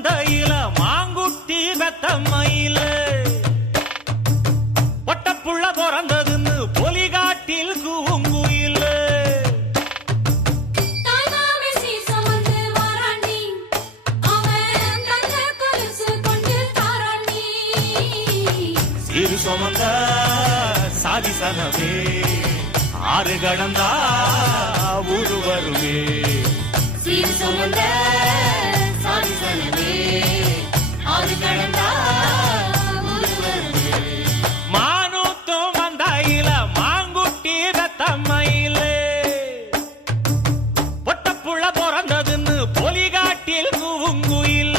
மந்தையில மாங்குட்டி வெத்தம்மையில ஒட்டப்புள்ள பிறந்ததுன்னு பொலிகாட்டில் கூங்குயில சிறு சுமந்த சாதிசனமே ஆறு கடந்தா ஊரு வருமே சீர் சுமந்த சாதிசனமே ஆறு கடந்தா ஊரு வருமே மானூத்தும் மந்தையில மாங்குட்டி வெத்தம்மையில ஒட்டப்புள்ள பிறந்ததுன்னு பொலிகாட்டில் கூங்குயில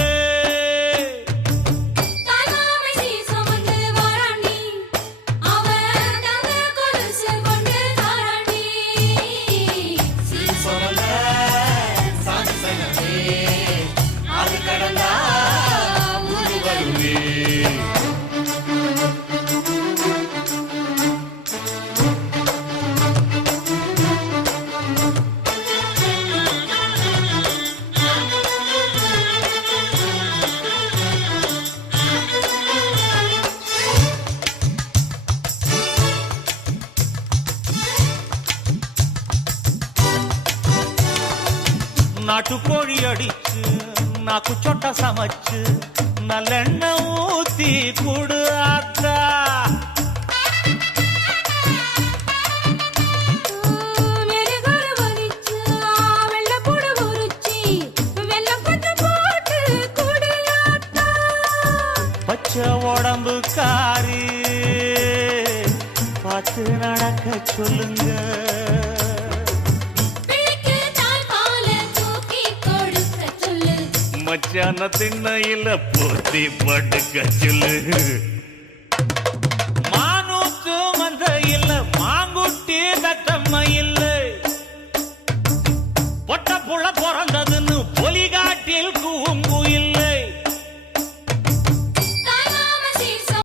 நாட்டுக்கோழி அடிச்சு நாக்கு சொட்ட சமைச்சு நல்லெண்ணெய் ஊத்தி குடு ஆத்தா பச்சை உடம்பு காரி பார்த்து நடக்க சொல்லுங்க மச்சான திண்ணையில போத்தி படுக்க சொல்லு மானூத்து மந்தையில